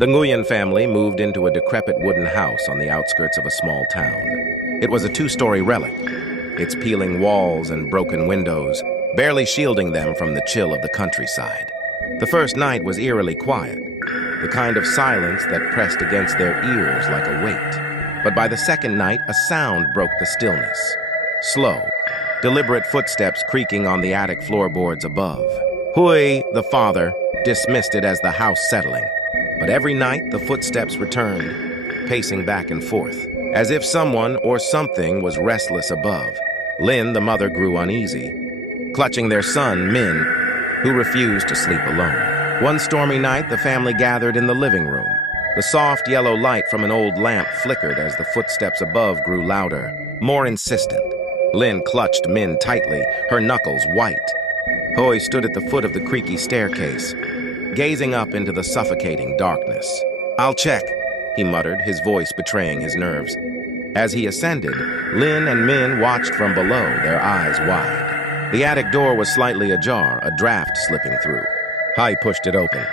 The Nguyen family moved into a decrepit wooden house on the outskirts of a small town. It was a two-story relic, its peeling walls and broken windows barely shielding them from the chill of the countryside. The first night was eerily quiet, the kind of silence that pressed against their ears like a weight. But by the second night, a sound broke the stillness. Slow, deliberate footsteps creaking on the attic floorboards above. Hui, the father, dismissed it as the house settling. But every night, the footsteps returned, pacing back and forth, as if someone or something was restless above. Lin, the mother, grew uneasy, clutching their son, Min, who refused to sleep alone. One stormy night, the family gathered in the living room. The soft yellow light from an old lamp flickered as the footsteps above grew louder, more insistent. Lin clutched Min tightly, her knuckles white. Hui stood at the foot of the creaky staircase, gazing up into the suffocating darkness. "I'll check," he muttered, his voice betraying his nerves. As he ascended, Lin and Min watched from below, their eyes wide. The attic door was slightly ajar, a draft slipping through. Hai pushed it open,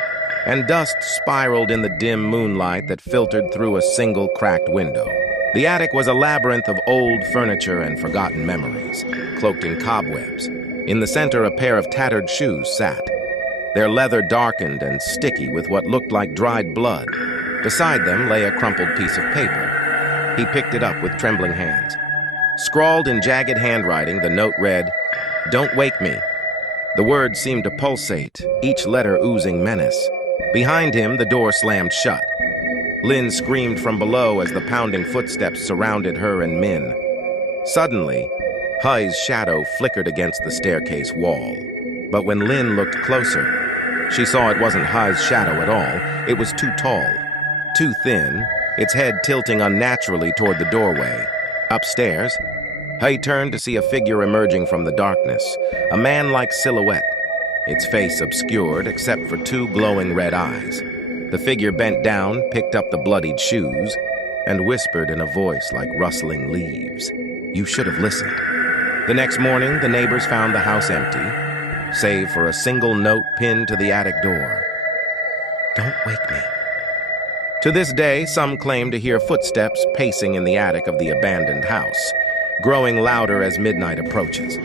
and dust spiraled in the dim moonlight that filtered through a single cracked window. The attic was a labyrinth of old furniture and forgotten memories, cloaked in cobwebs. In the center, a pair of tattered shoes sat, their leather darkened and sticky with what looked like dried blood. Beside them lay a crumpled piece of paper. He picked it up with trembling hands. Scrawled in jagged handwriting, the note read, "Don't wake me." The words seemed to pulsate, each letter oozing menace. Behind him, the door slammed shut. Lin screamed from below as the pounding footsteps surrounded her and Min. Suddenly, Hai's shadow flickered against the staircase wall. But when Lin looked closer, she saw it wasn't Hai's shadow at all. It was too tall, too thin, its head tilting unnaturally toward the doorway. Upstairs, Hai turned to see a figure emerging from the darkness, a man-like silhouette, its face obscured except for two glowing red eyes. The figure bent down, picked up the bloodied shoes, and whispered in a voice like rustling leaves, "You should have listened." The next morning, the neighbors found the house empty, save for a single note pinned to the attic door. "Don't wake me." To this day, some claim to hear footsteps pacing in the attic of the abandoned house, growing louder as midnight approaches.